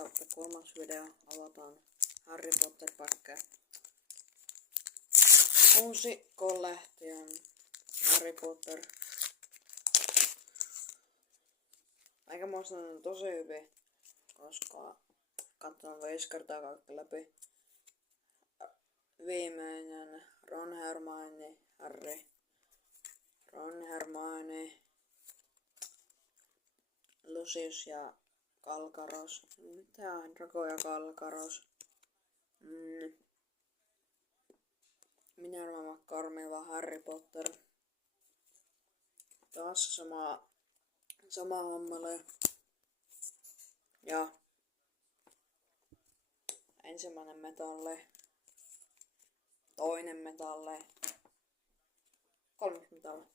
että kolmas video avataan Harry Potter pakkeja. Uusi Collection Harry Potter. Aika muista on tosi hyvin, koska katson 5 kertaa kaikki läpi. Viimeinen Ron, Hermione, Harry. Ron, Hermione, Lucius ja Kalkaros. Mitä on Draco ja Kalkaros? Minerva McCormiva, Harry Potter. Taas sama hommeli. Ja ensimmäinen metalli. Toinen metalli. Kolmas metalli.